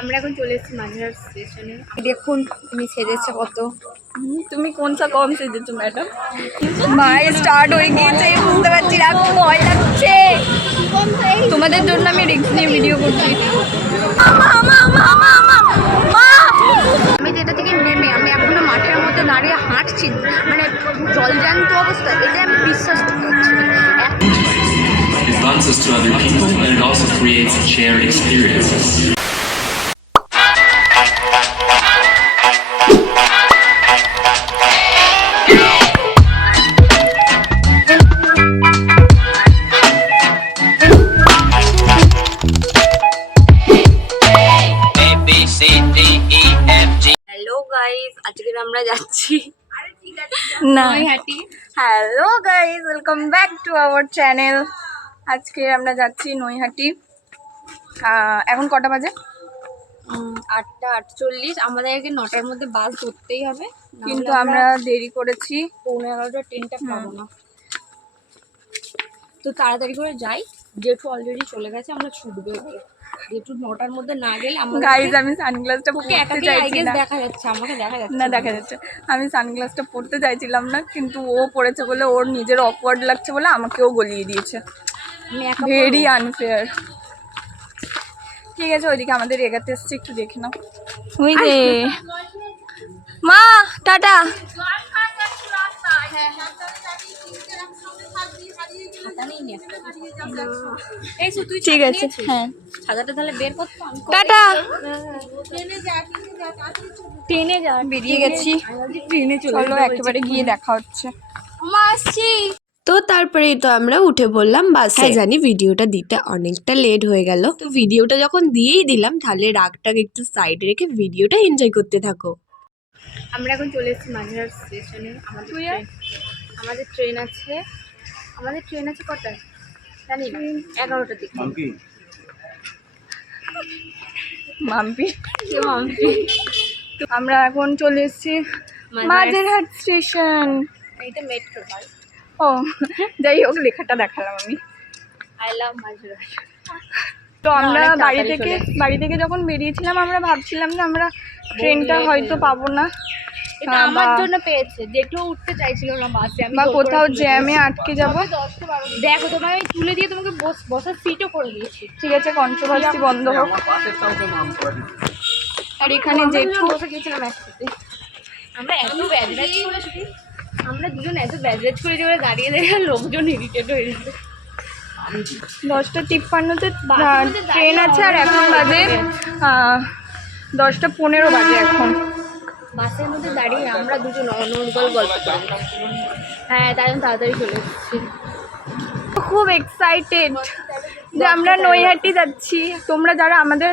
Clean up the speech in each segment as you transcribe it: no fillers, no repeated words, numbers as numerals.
আমরা এখন চলে এসেছি মাঝেরহাট স্টেশনে। দেখুন তুমি সেজেছে কত। তুমি কোন সা কম সেজেছো ম্যাডাম? ভাই স্টার্ট হয়ে গিয়েছে, বুঝতে পারছি না, খুব ভয় লাগছে। তোমাদের জন্য আমি রিস্ক নিয়ে ভিডিও করছি। আমি যেটা থেকে নেমে আমি এখনো মাঠের মধ্যে দাঁড়িয়ে হাঁটছি, মানে জলজ্যান্ত অবস্থা, এটা আমি বিশ্বাস করতে পারছি না। It bonds us to other people and it also creates shared experiences. Hello guys, আজকে আমরা যাচ্ছি না Naihati. Hello guys, welcome back to our channel. আজকে আমরা যাচ্ছি নৈহাটি। এখন কটা বাজে? 8:48। আমাদেরকে 9টার মধ্যে বাস ধরতেই হবে, কিন্তু আমরা দেরি করেছি। 11:15 ট্রেনটা পাবো না। তো তাড়াতাড়ি করে যাই, যেহেতু অলরেডি চলে গেছে, আমরা ছুটবো এবারে। যেহেতু 9টার মধ্যে না গেলে আমাদের গাইস আমি সানগ্লাসটা পরতে চাইছি না। দেখা যাচ্ছে, আমাকে দেখা যাচ্ছে না দেখা যাচ্ছে, আমি সানগ্লাসটা পরতে চাইছিলাম না, কিন্তু ও পরেছে বলে, ওর নিজের অকওয়ার্ড লাগছে বলে আমাকেও গলিয়ে দিয়েছে। আমি একা ভেরি আনফেয়ার। ঠিক আছে, ওইদিকে আমাদের এগাতে এসছে, একটু দেখে নাও। ওই যে মা, টাটা। ঠিক আছে, হ্যাঁ ছাতাটা তাহলে বের করতে টাটা। ট্রেনে যা, বেরিয়ে গেছি, ট্রেনে চলো একেবারে গিয়ে দেখা হচ্ছে। আসছি। তো তারপরেই তো আমরা উঠে পড়লাম বাসে। হ্যাঁ জানি ভিডিওটা দিতে অনেকটা লেট হয়ে গেল, তো ভিডিওটা যখন দিয়েই দিলাম তাহলে রাগটাকে একটু সাইডে রেখে ভিডিওটা এনজয় করতে থাকো। আমরা এখন চলে এসেছি মাঝেরহাট স্টেশনে। আমাদের ট্রেন আছে। আমাদের ট্রেন আছে কটায় জানি না, 11টার দিকে। মাম্পি আমরা এখন চলে এসেছি মাঝেরহাট স্টেশন। এইটা মেট্রো ভাই। ও যাই হোক, লেখাটা দেখালাম আমি। I love Majerhat. তো আমরা অনেক বাড়ি তাড়াতাড়ি থেকে যখন বেরিয়েছিলাম, আমরা ভাবছিলাম যে আমরা ট্রেনটা হয়তো পাবো না, এটা আমার জন্য পেয়েছে, যেটুকু উঠতে চাইছিল না বাসে, আমি বা কোথাও জ্যামে আটকে যাব। দেখো তোমায় আমি তুলে দিয়ে তোমাকে বসার সিটও করে দিয়েছি। ঠিক আছে, কন্ট্রোভার্সি বন্ধ হোক। আর এখানে জেঠু বসে গেছিলাম একসাথে। আমরা এত ব্যাজরাজ করেছি, আমরা দুজন এত ব্যাজরাজ করে যে দাঁড়িয়ে দেখে লোকজন ইরিটেট হয়ে যাবে। 10:53-তে ট্রেন আছে, আর এখন বাজে 10:15 বাজে এখন। বাসের মধ্যে দাঁড়িয়ে আমরা দুজন অনর্গল গল্প করি। হ্যাঁ, তাই জন্য তাড়াতাড়ি চলে এসেছি। খুব এক্সাইটেড যে আমরা নৈহাটি যাচ্ছি। তোমরা যারা আমাদের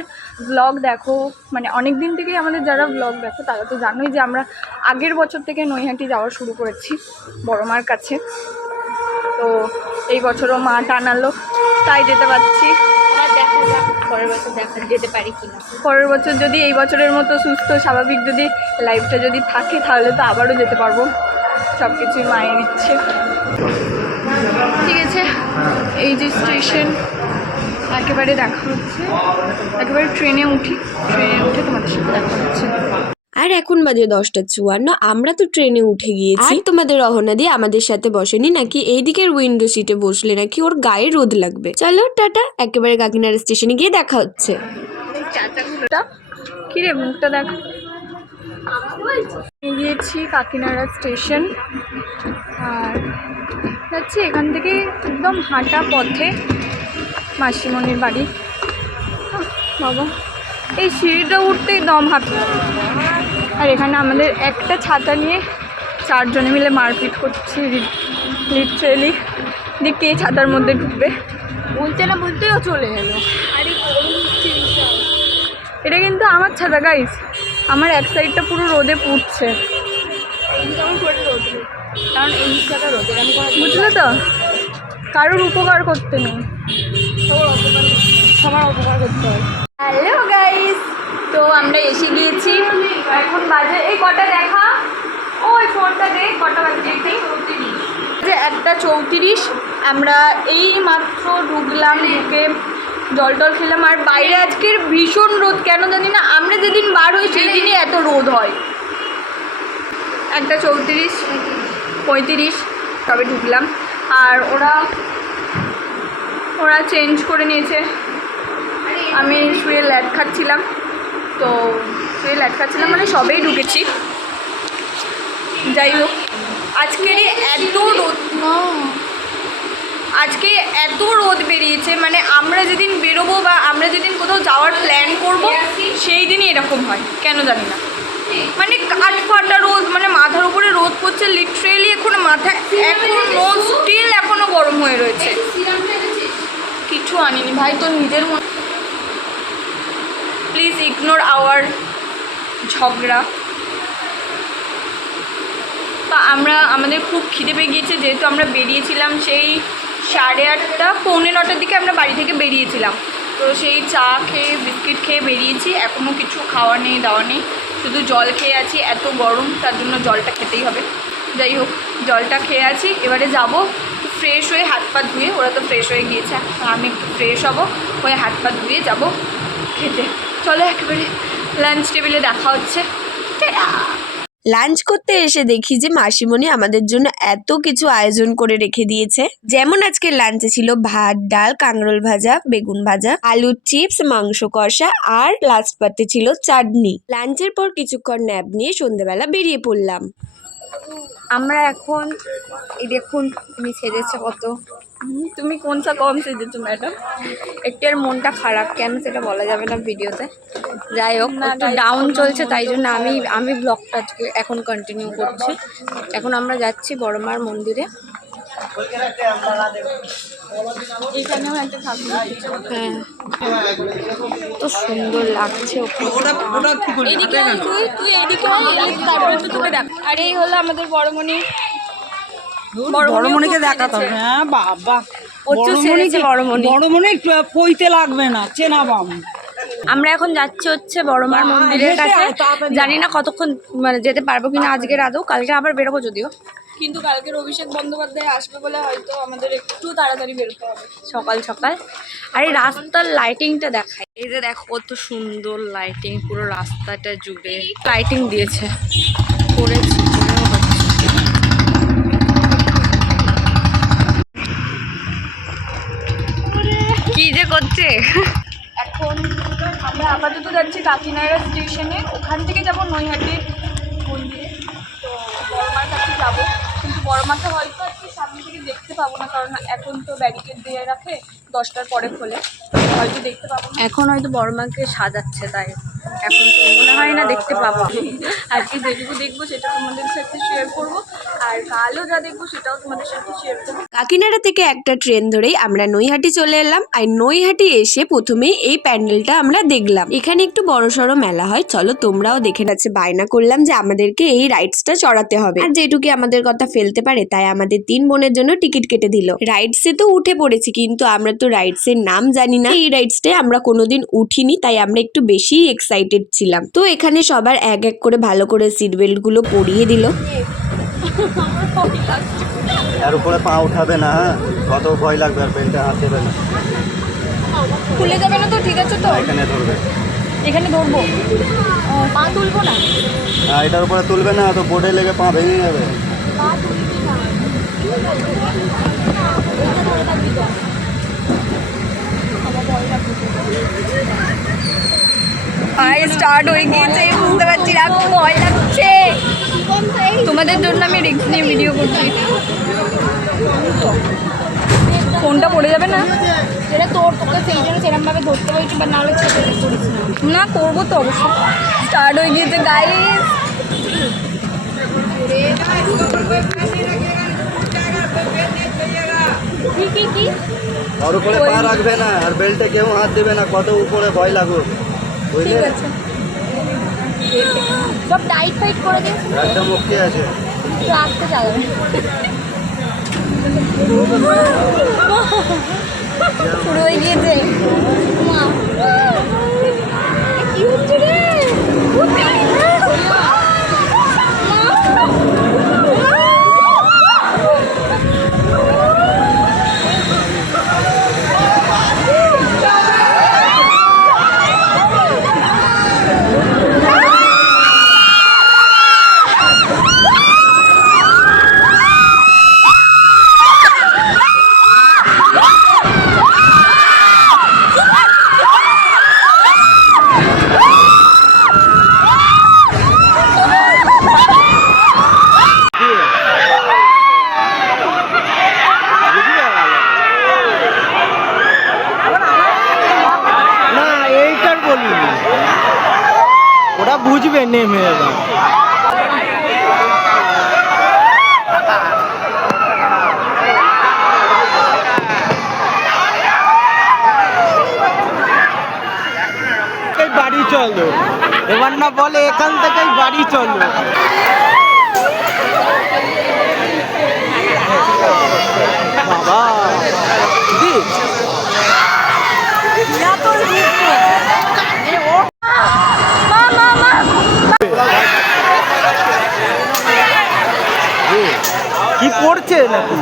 ব্লগ দেখো, মানে অনেক দিন থেকেই আমাদের যারা ব্লগ দেখো, তারা তো জানোই যে আমরা আগের বছর থেকে নৈহাটি যাওয়া শুরু করেছি বড় মার কাছে। তো এই বছরও মা টানালো, তাই যেতে পারছি। দেখা যাক পরের বছর যেতে পারি কিনা। পরের বছর যদি এই বছরের মতো সুস্থ স্বাভাবিক যদি লাইফটা যদি থাকে, তাহলে তো আবারও যেতে পারবো। সব কিছুই মায়ের ইচ্ছে। ঠিক আছে, এই যে স্টেশন, একেবারে দেখা হচ্ছে। একেবারে ট্রেনে উঠে তোমাদের সাথে দেখা হচ্ছে। আর এখন বাজে 10:54। আমরা তো ট্রেনে উঠে গিয়েছি। আর তোমাদের রহনা দিয়ে আমাদের সাথে বসেনি নাকি, এই দিকের উইন্ডো সিটে বসলে নাকি ওর গায়ে রোদ লাগবে। চলো টাটা, একেবারে কাকিনাড়া স্টেশনে গিয়ে দেখা হচ্ছে। কিরে মুখটা দেখো। গিয়েছি কাকিনাড়া স্টেশন, আর যাচ্ছি এখান থেকে একদম হাঁটা পথে মাসিমণির বাড়ি। বাবা, এই সিঁড়িটা উঠতেই দম হাঁপে। আর এখানে আমাদের একটা ছাতা নিয়ে 4 জনে মিলে মারপিট করছি লিটারেলি, যে কে ছাতার মধ্যে ঢুকবে। বলতে না বলতেও চলে গেল। আরে এটা কিন্তু আমার ছাতা গাইস, আমার এক সাইডটা পুরো রোদে পুড়ছে। কারণ এই জায়গা রোদের আমি বুঝলে তো, কারোর উপকার করতে নেই, সবার উপকার করতে হয়। হ্যালো গাইস, তো আমরা এসে গিয়েছি। এখন বাজে এই কটা দেখা, ওই ফোনটা দে, কটা বাজে? 1:34। আমরা এই মাত্র ঢুকলাম, ঢুকে জল টল খেলাম। আর বাইরে আজকের ভীষণ রোদ, কেন জানি না, আমরা যেদিন বার হই সেই দিনই এত রোদ হয়। 1:34, 35 তবে ঢুকলাম। আর ওরা চেঞ্জ করে নিয়েছে। আমি শুয়ে ল্যাট খাচ্ছিলাম, মানে সবেই ঢুকেছি। যাই হোক, আজকে এত রোদ বেরিয়েছে, মানে আমরা যেদিন বেরোবো বা আমরা যেদিন কোথাও যাওয়ার প্ল্যান করব সেই দিনই এরকম হয়, কেন জানি না। মানে কাঠ ফাটা রোদ, মানে মাথার উপরে রোদ পড়ছে লিটারেলি। এখনো গরম হয়ে রয়েছে। কিছু আনিনি ভাই, তোর নিজের মন। প্লিজ ইগনোর আওয়ার ঝগড়া। তো আমাদের খুব খিদে পেয়ে গিয়েছে, যেহেতু আমরা বেরিয়েছিলাম সেই 8:30, 8:45 দিকে আমরা বাড়ি থেকে বেরিয়েছিলাম। তো সেই চা খেয়ে বিস্কিট খেয়ে বেরিয়েছি। এখনও কিছু খাওয়া নেই, দাওয়া নেই, শুধু জল খেয়ে আছি। এত গরম, তার জন্য জলটা খেতেই হবে। যাই হোক, জলটা খেয়ে আছি। এবারে যাব ফ্রেশ হয়ে, হাত পা ধুয়ে। ওরা তো ফ্রেশ হয়ে গিয়েছে, আমি একটু ফ্রেশ হব, হয়ে হাত পা ধুয়ে যাব খেতে। চলো একেবারে লাঞ্চ টেবিলে দেখা হচ্ছে। লাঞ্চ করতে এসে দেখি যে মাসিমণি আমাদের জন্য এত কিছু আয়োজন করে রেখে দিয়েছে। যেমন আজকে লাঞ্চে ছিল ভাত, ডাল, কাঁকরোল ভাজা, বেগুন ভাজা, আলুর চিপস, মাংস কষা, আর লাস্ট পাতে ছিল চাটনি। লাঞ্চের পর কিছুক্ষণ ন্যাপ নিয়ে সন্ধ্যেবেলা বেরিয়ে পড়লাম। আমরা এখন এই দেখুন তুমি সেজেছো কত। তুমি কোনটা কম সেজেছো ম্যাডাম? একটু আর মনটা খারাপ, কেন সেটা বলা যাবে না ভিডিওতে। যাই হোক, একটু ডাউন চলছে, তাই জন্য আমি ব্লগটা আজকে এখন কন্টিনিউ করছি। এখন আমরা যাচ্ছি বড়মার মন্দিরে। এখানেও একটা ঠাকুর। হ্যাঁ, তো সুন্দর লাগছে এদিকে আয়, তুই এদিকে আয়, তারপরে তো তোকে দেখ। আর এই হলো আমাদের বড়মণি। বড়মণিকে দেখাতে হবে। হ্যাঁ বাবা, বড়মণি পইতে লাগবে না, চেনা বাম। আমরা এখন যাচ্ছি হচ্ছে বড়মার মন্দিরের কাছে। জানি না কতক্ষণ মানে যেতে পারবো কিনা আজকের আদৌ, কালকে আবার বেরোবো যদিও। কিন্তু কালকের অভিষেক বন্দ্যোপাধ্যায় আসবে বলে হয়তো আমাদের একটু তাড়াতাড়ি বেরোতে হবে, সকাল সকাল। আর এই রাস্তার লাইটিংটা দেখায়, এই যে দেখো কত সুন্দর লাইটিং, পুরো রাস্তাটা জুড়ে লাইটিং দিয়েছে। কি যে করছে। এখন আমরা আপাতত যাচ্ছি কাকিনাড়া স্টেশনে, ওখান থেকে যাব নৈহাটির মন্দিরে। তো বড়মার কাছে যাবো, কিন্তু বড়মাকে হয়তো আজকে সামনে থেকে দেখতে পাবো না, কারণ এখন তো ব্যারিকেড দিয়ে রাখে, 10টার পরে খোলে, হয়তো দেখতে পাবো না। এখন হয়তো বড়মাকে সাজাচ্ছে, তাই এখন তো মনে হয় না দেখতে পাবো। আজকে যেটুকু দেখবো সেটা তোমাদের সাথে শেয়ার করবো, আর কালও যা দেখবো সেটাও তোমাদের সাথে শেয়ার করবো। কাকিনাড়া থেকে একটা ট্রেন ধরেই আমরা নৈহাটি চলে এলাম। আর নৈহাটি এসে প্রথমেই এই প্যান্ডেলটা আমরা দেখলাম। এখানে একটু বড়সড় মেলা হয়, চলো তোমরাও দেখে। যাচ্ছে বায়না করলাম যে আমাদেরকে এই রাইডসটা চড়াতে হবে, আর যেটুকু আমাদের কথা ফেলতে পারে, তাই আমাদের 3 বোনের জন্য টিকিট কেটে দিল। রাইডসে তো উঠে পড়েছি, কিন্তু আমরা তো রাইডসের নাম জানি না। এই রাইডসটায় আমরা কোনোদিন উঠিনি, তাই আমরা একটু বেশি এক্সাইটেড ছিলাম। তো এখানে সবার এক এক করে ভালো করে সিট বেল্ট গুলো পরিয়ে দিল। এর উপরে পা উঠাবে না, কত ভয় লাগবে, আর বেল্টে হাত দেবে না। খুলে যাবে না তো? ঠিক আছে, তো এখানে ধরবে, এখানে ধরবো, পা তুলবো না। হ্যাঁ এটার উপরে তুলবে না, তো বোর্ডে লেগে পা ভেঙে যাবে। স্টার্ট হয়ে গিয়েছে, বুঝতে পারছি না, খুব ভয় লাগছে। তোমাদের জন্য আমি রিস্ক নিয়ে ভিডিও করছি। ফোনটা পড়ে যাবে না? যেটা তোকে সেই জন্য সেরকমভাবে ধরতে বলছি, বা নাহলে ছেড়ে করিস না। না, করবো তো অবশ্যই। স্টার্ট হয়ে গিয়েছে গাইস। কি ওর উপরে পা রাখবে না, আর বেল্টে কেউ হাত দেবে না, কত উপরে ভয় লাগুক, বুঝলে? ঠিক আছে, সব টাইট ফাইট করে দিয়েছে, একদম ওকে আছে। রাখতে চালাবে। শুরু হয়ে গিয়েছে। কি হচ্ছে রে? বুঝবে নেমে এবার। বাড়ি চলো এবার না বলে এখান থেকেই বাড়ি চলো। বাবা কি পড়ছে নাকি?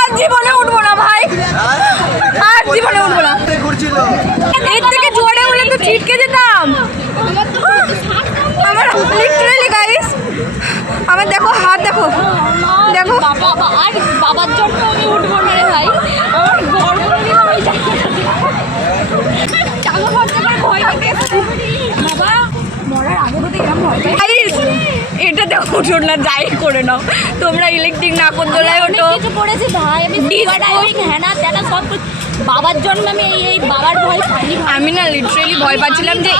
আর জীবনে উঠবো না ভাই, আর জীবনে উঠবো না। ঘুরছিল এর থেকে জোরে উঠলে তো ছিটকে যেতাম। আমার লিটারালি গাইস, আমার দেখো হাত, দেখো দেখো। আর বাবার জন্য আমি উঠবো না রে ভাই, আমার গর্ব নিয়ে আমি চালু করতে পারে ভয় লাগে বাবা, মরার আগে বোধহয় এরকম ভয় পাই। এটা দেখো উঠো না, যাই করে নাও তোমরা, ইলেকট্রিক নাগরদোলায় ওঠো, কিছু করেছি ভাই, আমি স্কুবা ডাইভিং হ্যানা ত্যানা সব বাবার জন্য আমি এই বাবার ভয় পাইনি। আমি না লিটারালি ভয় পাচ্ছিলাম যে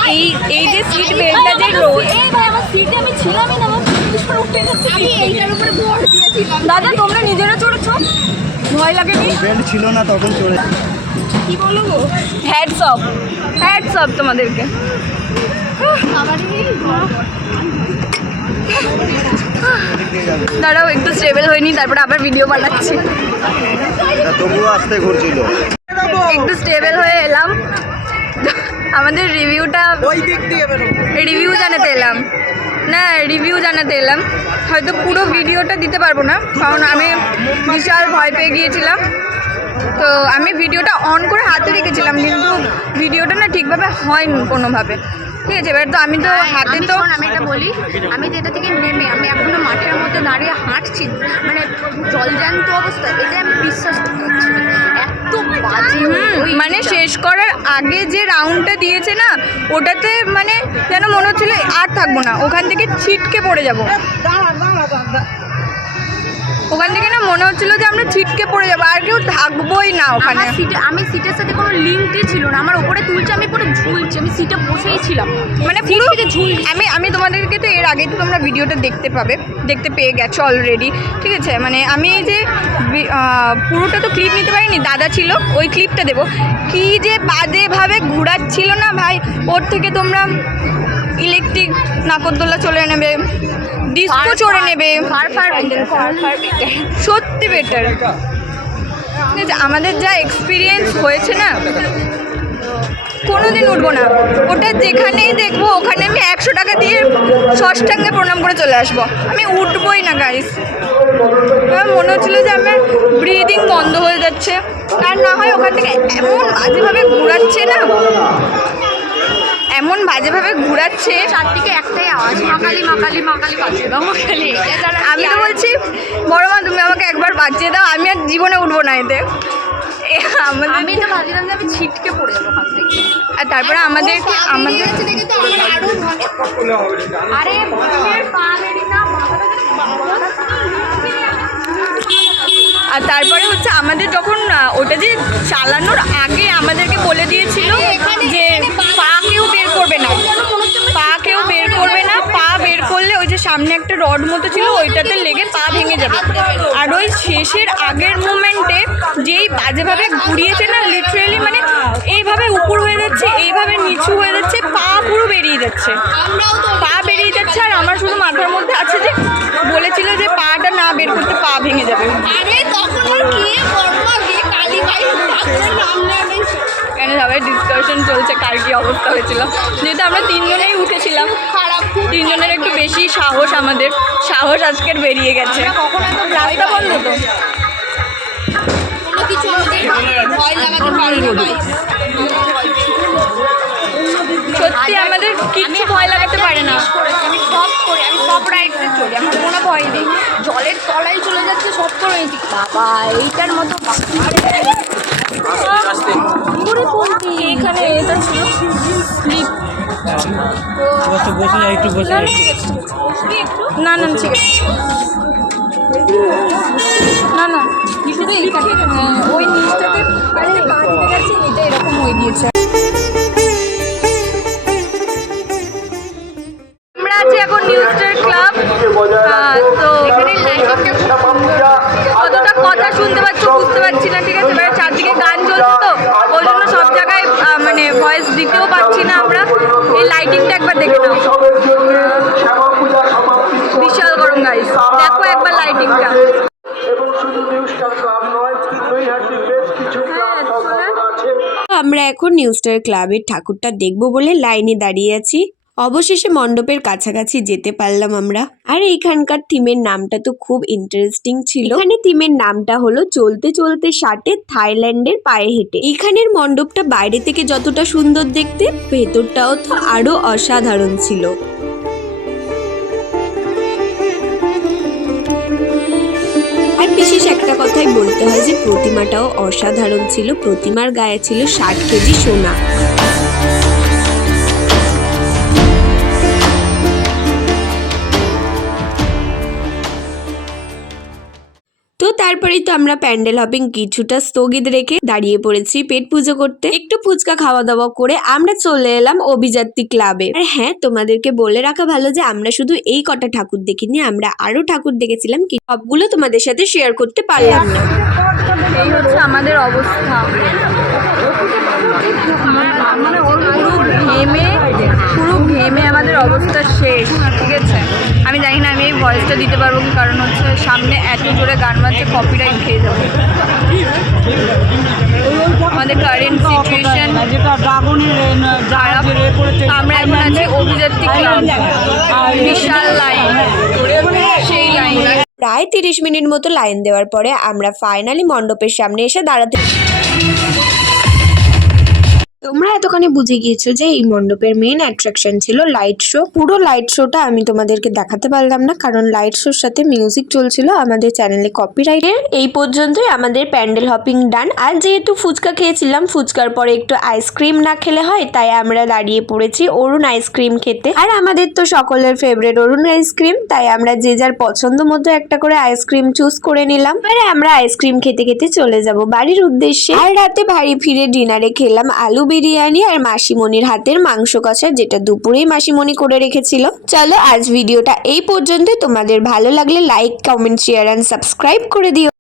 এই যে সিট বেল্টটা যে এই ভাই আমার সিটে আমি ছিলামই না, আমার উঠে যাচ্ছে, আমি এইটার উপরে ভর দিয়েছিলাম। দাদা তোমরা নিজেরা চড়েছো, ভয় লাগেনি? বেল্ট ছিল না তখন চড়ে। কি বলো গো, হ্যাটস অফ তোমাদেরকে। দাঁড়াও একটু স্টেবল হয়নি, তারপরে আবার ভিডিও বানাচ্ছি। তবুও আস্তে ঘুরছিল। একটু স্টেবল হয়ে এলাম, আমাদের রিভিউ জানাতে এলাম। হয়তো পুরো ভিডিওটা দিতে পারবো না, কারণ আমি বিশাল ভয় পেয়ে গিয়েছিলাম। তো আমি ভিডিওটা অন করে হাতে রেখেছিলাম, কিন্তু ভিডিওটা না ঠিকভাবে হয়নি কোনোভাবে, ঠিক আছে। এবার তো আমি তো হাতে তো আমি এটা বলি, আমি যেটা থেকে নেমে আমি এখনো মাঠের মধ্যে দাঁড়িয়ে হাঁটছি, মানে জলজ্যান্ত অবস্থা, এটা আমি বিশ্বাস করতে পারছি না, এত বাজে। মানে শেষ করার আগে যে রাউন্ডটা দিয়েছে না, ওটাতে মানে যেন মনে হচ্ছিল আর থাকবো না, ওখান থেকে ছিটকে পড়ে যাব। ওখান থেকে না মনে হচ্ছিল যে আমরা ছিটকে পড়ে যাবো, আর কেউ থাকবোই না ওখানে। আমি সিটের সাথে কোনো লিঙ্কই ছিল না, আমার ওপরে তুলছে, আমি পুরো ঝুলছি, আমি সিটে বসেই ছিলাম, মানে পুরো আমি তোমাদেরকে তো এর আগে তো তোমরা ভিডিওটা দেখতে পেয়ে গেছো অলরেডি, ঠিক আছে। মানে আমি এই যে পুরোটা তো ক্লিপ নিতে পারিনি, দাদা ছিল, ওই ক্লিপটা দেবো। কি যে বাজেভাবে ঘুরাচ্ছিল না ভাই, ওর থেকে তোমরা ইলেকট্রিক নাগরদোলা চলে নেবে, ডিস্কো চড়ে নেবে, সত্যি বেটার। আমাদের যা এক্সপিরিয়েন্স হয়েছে না, কোনোদিন উঠবো না। ওটা যেখানেই দেখবো ওখানে আমি 100 টাকা দিয়ে ষষ্ঠাঙ্গে প্রণাম করে চলে আসবো, আমি উঠবোই না গাইস। আমার মনে হচ্ছিলো যে আমার ব্রিদিং বন্ধ হয়ে যাচ্ছে, আর না হয় ওখান থেকে এমন বাজেভাবে ঘোরাচ্ছে না, এমন বাজেভাবে ঘোরাচ্ছে, চারদিকে একটাই আওয়াজ, মাকালি মাকালি মাকালি বাজিয়ে দাও, মাকালি। আমি তো বলছি বড় মা তুমি আমাকে একবার বাঁচিয়ে দাও, আমি আর জীবনে উঠবো না এতে। আমি তো ভাবছিলাম যে আমি ছিটকে পড়ে যাবো ওখান থেকে। আর তারপরে আমাদের আরে পা বেরি না, আর তারপরে হচ্ছে আমাদের যখন ওটা যে চালানোর আগে আমাদেরকে বলে দিয়েছিল যে পা কেউ বের করবে না, পা বের করলে ওই যে সামনে একটা রড মতো ছিল ওইটাতে লেগে পা ভেঙে যাবে। আর ওই শেষের আগের মোমেন্টে যেই বাজেভাবে ঘুরিয়েছে না, লিটারেলি মানে এইভাবে উপর হয়ে যাচ্ছে, এইভাবে নিচু হয়ে যাচ্ছে, পা পুরো বেরিয়ে যাচ্ছে, আর আমার শুধু মাথার মধ্যে আছে যে বলেছিল যে পাটা না বের করতে পা ভেঙে যাবে। কেন সবাই ডিসকাশন চলছে কার কি অবস্থা হয়েছিল, যেহেতু আমরা 3 জনেই উঠেছিলাম, 3 জনের একটু বেশি সাহস, আমাদের সাহস আজকের বেরিয়ে গেছে। রাস্তা বন্ধ তো, কিছু ভয় লাগাতে পারবে না। সত্যি আমাদের কিছু ভয় লাগাতে পারে না। আমি সব রাইডসে চলি, আমার কোনো ভয় নেই, জলের তলায় চলে যাচ্ছে সব করে নিয়েছি। বাবা এইটার মতো এখানে এটা ছিল স্লিপ। বসে একটু বসে না না ঠিক আছে, না না শুধু এইখানে, হ্যাঁ ওই নিচটাতে আরে পা দিতে গেছে, এটা এরকম হয়ে গিয়েছে। আমরা আছি এখন নিউ স্টার ক্লাব। তো এখানে লাইটিংটা খুব সুন্দর, কতটা কথা শুনতে পাচ্ছ বুঝতে পারছি না, ঠিক আছে? এবারে চারদিকে গান চলছে তো ওই জন্য সব জায়গায় মানে ভয়েস দিতেও পারছি না আমরা। এই লাইটিংটা একবার দেখে নাও, বিশাল গরম গাইস, দেখো একবার লাইটিংটা। আমরা এখন নিউ স্টার ক্লাবের ঠাকুরটা দেখবো বলে লাইনে দাঁড়িয়ে আছি। অবশেষে মণ্ডপের কাছাকাছি যেতে পারলাম আমরা। আর এইখানকার থিমের নামটা তো খুব ইন্টারেস্টিং ছিল। এখানে থিমের নামটা হলো চলতে চলতে ষাটে থাইল্যান্ডের পায়ে হেঁটে। এইখানের মণ্ডপটা বাইরে থেকে যতটা সুন্দর দেখতে, ভেতরটাও তো আরো অসাধারণ ছিল। আর বিশেষ একটা কথাই বলতে হয় যে প্রতিমাটাও অসাধারণ ছিল। প্রতিমার গায়ে ছিল 60 কেজি সোনা। তো তারপরেই তো আমরা প্যান্ডেল হপিং কিছুটা স্থগিত রেখে দাঁড়িয়ে পড়েছি পেট পুজো করতে। একটু ফুচকা খাওয়া দাওয়া করে আমরা চলে এলাম অভিযাত্রী ক্লাবে। আর হ্যাঁ, তোমাদেরকে বলে রাখা ভালো যে আমরা শুধু এই কটা ঠাকুর দেখিনি, আমরা আরো ঠাকুর দেখেছিলাম, কিন্তু সবগুলো তোমাদের সাথে শেয়ার করতে পারলাম না। এই হচ্ছে আমাদের অবস্থা, পুরো ঘেমে আমাদের অবস্থা শেষ, ঠিক আছে? আমি জানি না আমি এই ভয়েসটা দিতে পারবো কি, কারণ হচ্ছে সামনে এত জোরে গান বাজছে, কপিরাইট খেয়ে যাবে। আমাদের কারেন্ট সিচুয়েশন যেটা ড্রাগনের খারাপ। আমরা এখন আছি অভিযাত্রী ক্লাব, বিশাল লাইন, সেই লাইন। প্রায় 30 মিনিট মতো লাইন দেওয়ার পরে আমরা ফাইনালি মণ্ডপের সামনে এসে দাঁড়াতে। তোমরা এতখানি বুঝে গিয়েছো যে এই মণ্ডপের মেইন অ্যাট্রাকশন ছিল লাইট শো। পুরো লাইট শোটা আমি তোমাদেরকে দেখাতে পারলাম না, কারণ লাইট শোর সাথে মিউজিক চলছিল, আমাদের চ্যানেলে কপিরাইটের। এই পর্যন্তই আমাদের প্যান্ডেল হপিং ডান। আর যেহেতু ফুচকা খেয়েছিলাম, ফুচকার পরে একটু আইসক্রিম না খেলে হয়, তাই আমরা দাঁড়িয়ে পড়েছি অরুণ আইসক্রিম খেতে। আর আমাদের তো সকলের ফেভারিট অরুণ আইসক্রিম, তাই আমরা যে যার পছন্দ মতো একটা করে আইসক্রিম চুজ করে নিলাম। আর আমরা আইসক্রিম খেতে খেতে চলে যাব বাড়ির উদ্দেশ্যে। আর রাতে বাড়ি ফিরে ডিনারে খেলাম আলু বিরিয়ানি আর মাসিমণির হাতের মাংস কষা, যেটা দুপুরেই মাসিমণি করে রেখেছিল। চলো আজ ভিডিওটা এই পর্যন্ত। তোমাদের ভালো লাগলে like, comment, share and subscribe করে দিও।